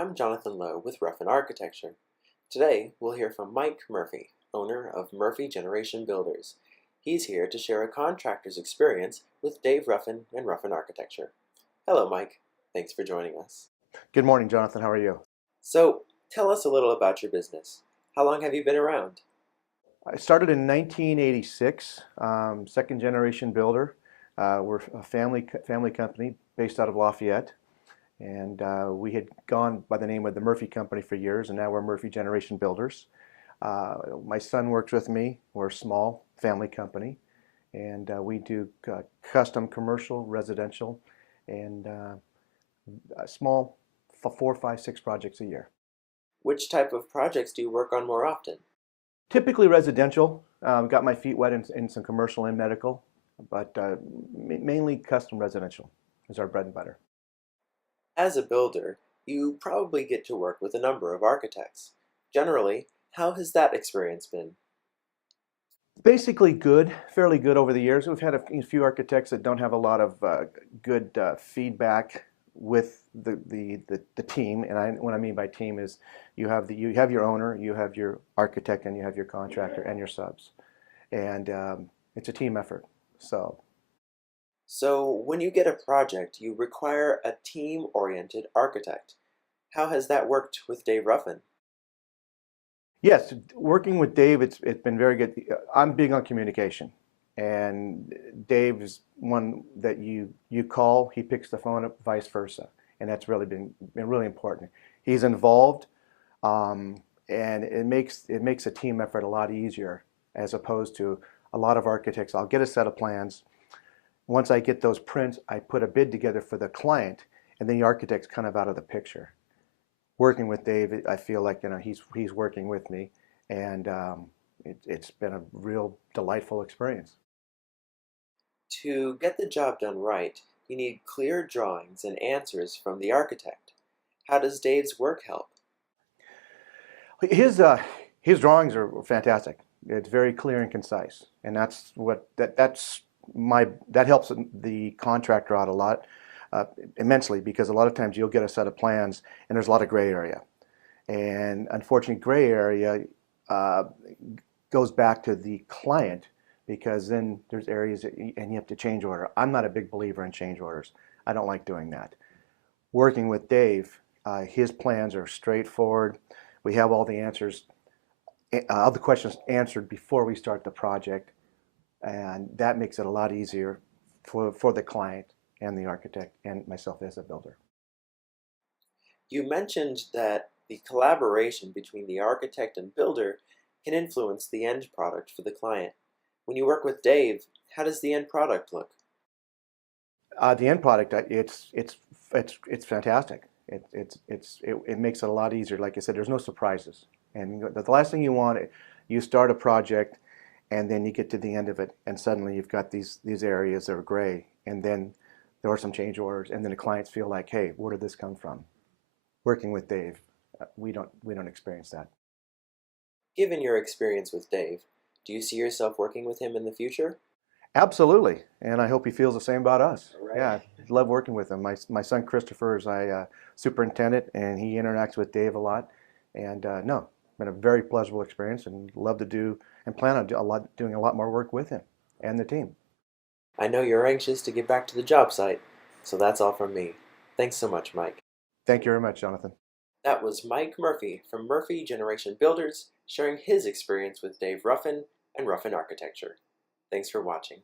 I'm Jonathan Lowe with Ruffin Architecture. Today, we'll hear from Mike Murphy, owner of Murphy Generation Builders. He's here to share a contractor's experience with Dave Ruffin and Ruffin Architecture. Hello, Mike. Thanks for joining us. Good morning, Jonathan. How are you? So, tell us a little about your business. How long have you been around? I started in 1986, second generation builder. We're a family company based out of Lafayette, and we had gone by the name of the Murphy Company for years, and now we're Murphy Generation Builders. My son works with me. We're a small family company, and we do custom commercial, residential, and small 4, 5, 6 projects a year. Which type of projects do you work on more often? Typically residential. Got my feet wet in some commercial and medical, but mainly custom residential is our bread and butter. As a builder, you probably get to work with a number of architects. Generally, how has that experience been? Basically good, fairly good over the years. We've had a few architects that don't have a lot of good feedback with the team, and what I mean by team is you have your owner, you have your architect, and you have your contractor and your subs, and it's a team effort. So, when you get a project, you require a team-oriented architect. How has that worked with Dave Ruffin? Yes, working with Dave, it's been very good. I'm big on communication, and Dave is one that you call, he picks the phone up, vice versa, and that's really been really important. He's involved, and it makes a team effort a lot easier as opposed to a lot of architects. I'll get a set of plans. Once I get those prints, I put a bid together for the client, and then the architect's kind of out of the picture. Working with Dave, I feel like he's working with me, and it's been a real delightful experience. To get the job done right, you need clear drawings and answers from the architect. How does Dave's work help? His drawings are fantastic. It's very clear and concise, and that helps the contractor out a lot, immensely, because a lot of times you'll get a set of plans and there's a lot of gray area, and unfortunately gray area goes back to the client, because then there's areas and you have to change order. I'm not a big believer in change orders. I don't like doing that. Working with Dave, his plans are straightforward. We have all the answers, all the questions answered before we start the project, and that makes it a lot easier for the client and the architect and myself as a builder. You mentioned that the collaboration between the architect and builder can influence the end product for the client. When you work with Dave, how does the end product look? The end product, it's fantastic. It makes it a lot easier. Like I said, there's no surprises. And the last thing you want, you start a project, and then you get to the end of it, and suddenly you've got these areas that are gray, and then there are some change orders, and then the clients feel like, hey, where did this come from? Working with Dave, we don't experience that. Given your experience with Dave, do you see yourself working with him in the future? Absolutely, and I hope he feels the same about us. All right. Yeah, I love working with him. My son Christopher is my superintendent, and he interacts with Dave a lot. And no, been a very pleasurable experience, and love to do and plan on doing a lot more work with him and the team. I know you're anxious to get back to the job site, so that's all from me. Thanks so much, Mike. Thank you very much, Jonathan. That was Mike Murphy from Murphy Generation Builders sharing his experience with Dave Ruffin and Ruffin Architecture. Thanks for watching.